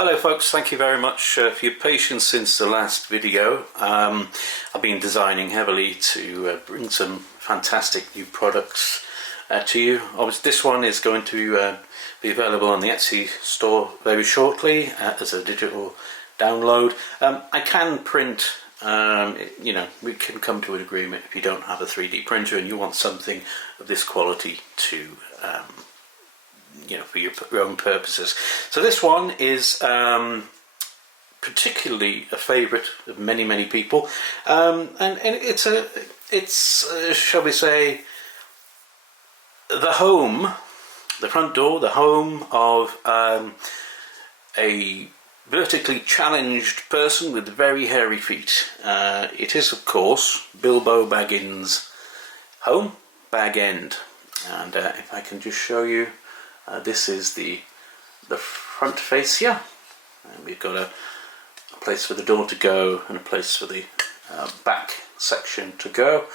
Hello folks, thank you very much for your patience since the last video. I've been designing heavily to bring some fantastic new products to you. Obviously this one is going to be available on the Etsy store very shortly as a digital download. I can print, you know, we can come to an agreement if you don't have a 3D printer and you want something of this quality to you know, for your own purposes. So this one is particularly a favourite of many people, and it's shall we say, the front door, the home of a vertically challenged person with very hairy feet. It is, of course, Bilbo Baggins' home, Bag End, and if I can just show you. This is the front face here, and we've got a place for the door to go and a place for the back section to go.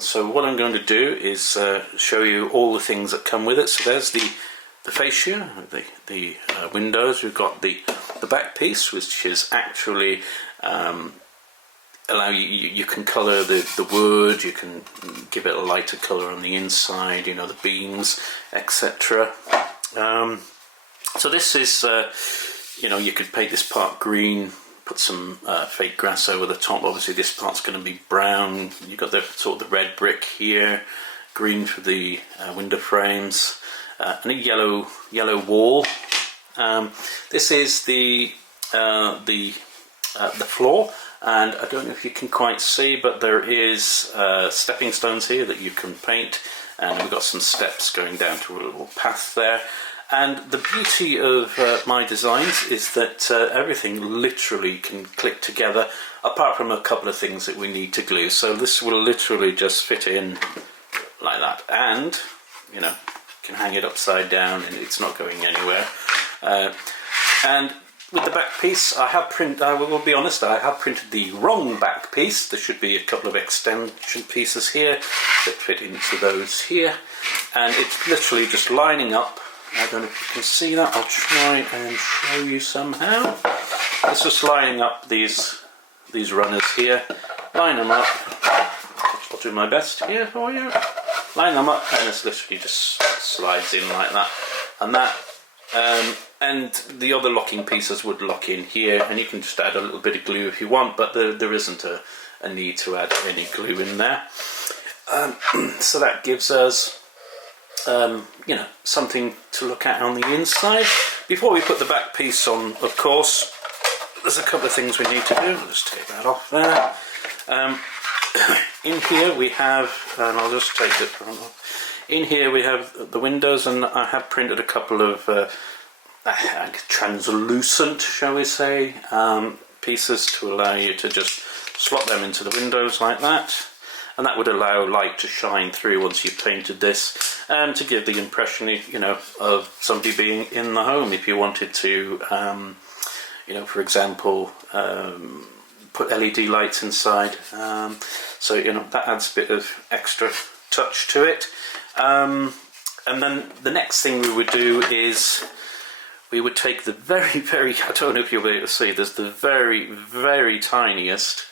So what I'm going to do is show you all the things that come with it. So there's the fascia, the windows. We've got the back piece, which is actually allow you can colour the wood, you can give it a lighter colour on the inside, you know, the beams, etc. So this is, you know, you could paint this part green, put some fake grass over the top. Obviously this part's going to be brown. You've got the sort of the red brick here, green for the window frames, and a yellow wall. This is the floor. And I don't know if you can quite see, but there is stepping stones here that you can paint, and we've got some steps going down to a little path there. And the beauty of my designs is that everything literally can click together, apart from a couple of things that we need to glue. So this will literally just fit in like that, and you know, you can hang it upside down and it's not going anywhere. And with the back piece, I will be honest, I have printed the wrong back piece. There should be a couple of extension pieces here that fit into those here, and it's literally just lining up. I don't know if you can see that. I'll try and show you somehow. It's just lining up these runners here. Line them up. I'll do my best here for you. Line them up, and it's literally just slides in like that, and that. And the other locking pieces would lock in here, and you can just add a little bit of glue if you want, but there isn't a need to add any glue in there. So that gives us you know, something to look at on the inside. Before we put the back piece on, of course, there's a couple of things we need to do. I'll just take that off there. In here we have, and I'll just take the front off. In here we have the windows, and I have printed a couple of translucent, shall we say, pieces to allow you to just slot them into the windows like that, and that would allow light to shine through once you've painted this, to give the impression, you know, of somebody being in the home. If you wanted to, you know, for example, put LED lights inside, so you know, that adds a bit of extra touch to it. And then the next thing we would do is we would take the very, I don't know if you'll be able to see, there's the very tiniest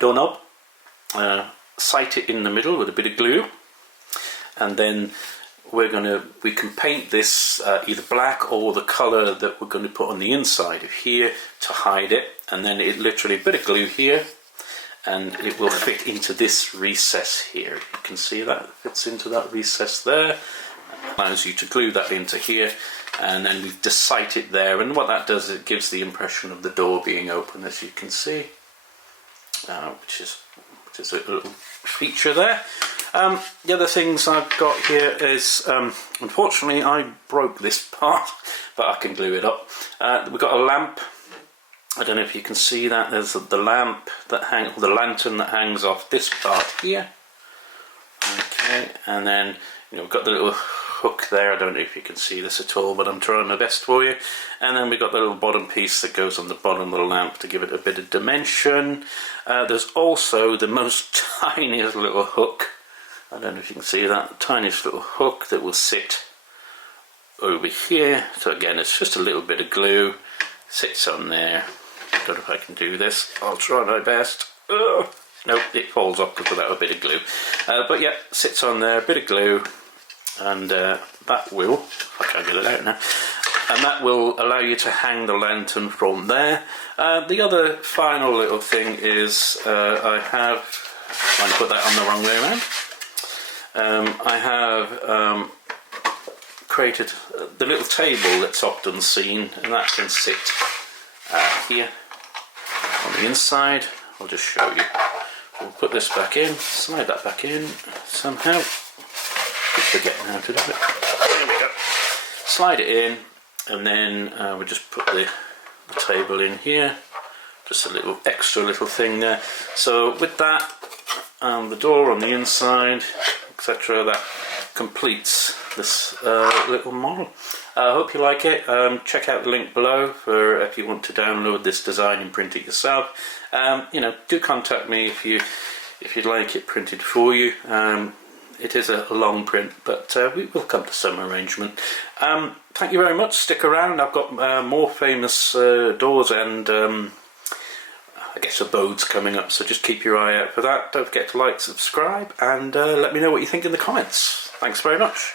doorknob, sight it in the middle with a bit of glue, and then we can paint this either black or the colour that we're going to put on the inside of here to hide it, and then it literally, a bit of glue here, and it will fit into this recess here. You can see that it fits into that recess there. Allows you to glue that into here, and then we've just sight it there, and what that does, it gives the impression of the door being open, as you can see, which is a little feature there. The other things I've got here is, unfortunately I broke this part, but I can glue it up. We've got a lamp. I don't know if you can see that. There's the lamp that the lantern that hangs off this part here. Okay, and then, you know, we've got the little hook there. I don't know if you can see this at all, but I'm trying my best for you. And then we've got the little bottom piece that goes on the bottom of the lamp to give it a bit of dimension. There's also the most tiniest little hook. I don't know if you can see that. The tiniest little hook that will sit over here. So again, it's just a little bit of glue, sits on there. Don't know if I can do this. I'll try my best. Ugh. Nope, it falls off because without a bit of glue. But yeah, sits on there, a bit of glue, and that will, if I can't get it out now, and that will allow you to hang the lantern from there. The other final little thing is I have, trying to put that on the wrong way around, I have created the little table that's often seen, and that can sit here on the inside. I'll just show you. We'll put this back in, slide that back in somehow. Keep forgetting how to do it. There we go. Slide it in, and then we'll just put the table in here. Just a little extra little thing there. So with that, the door on the inside, etc., that completes this little model. I hope you like it. Check out the link below for if you want to download this design and print it yourself. You know, do contact me if you'd like it printed for you. It is a long print, but we will come to some arrangement. Thank you very much. Stick around. I've got more famous doors and I guess abodes coming up, so just keep your eye out for that. Don't forget to like, subscribe, and let me know what you think in the comments. Thanks very much.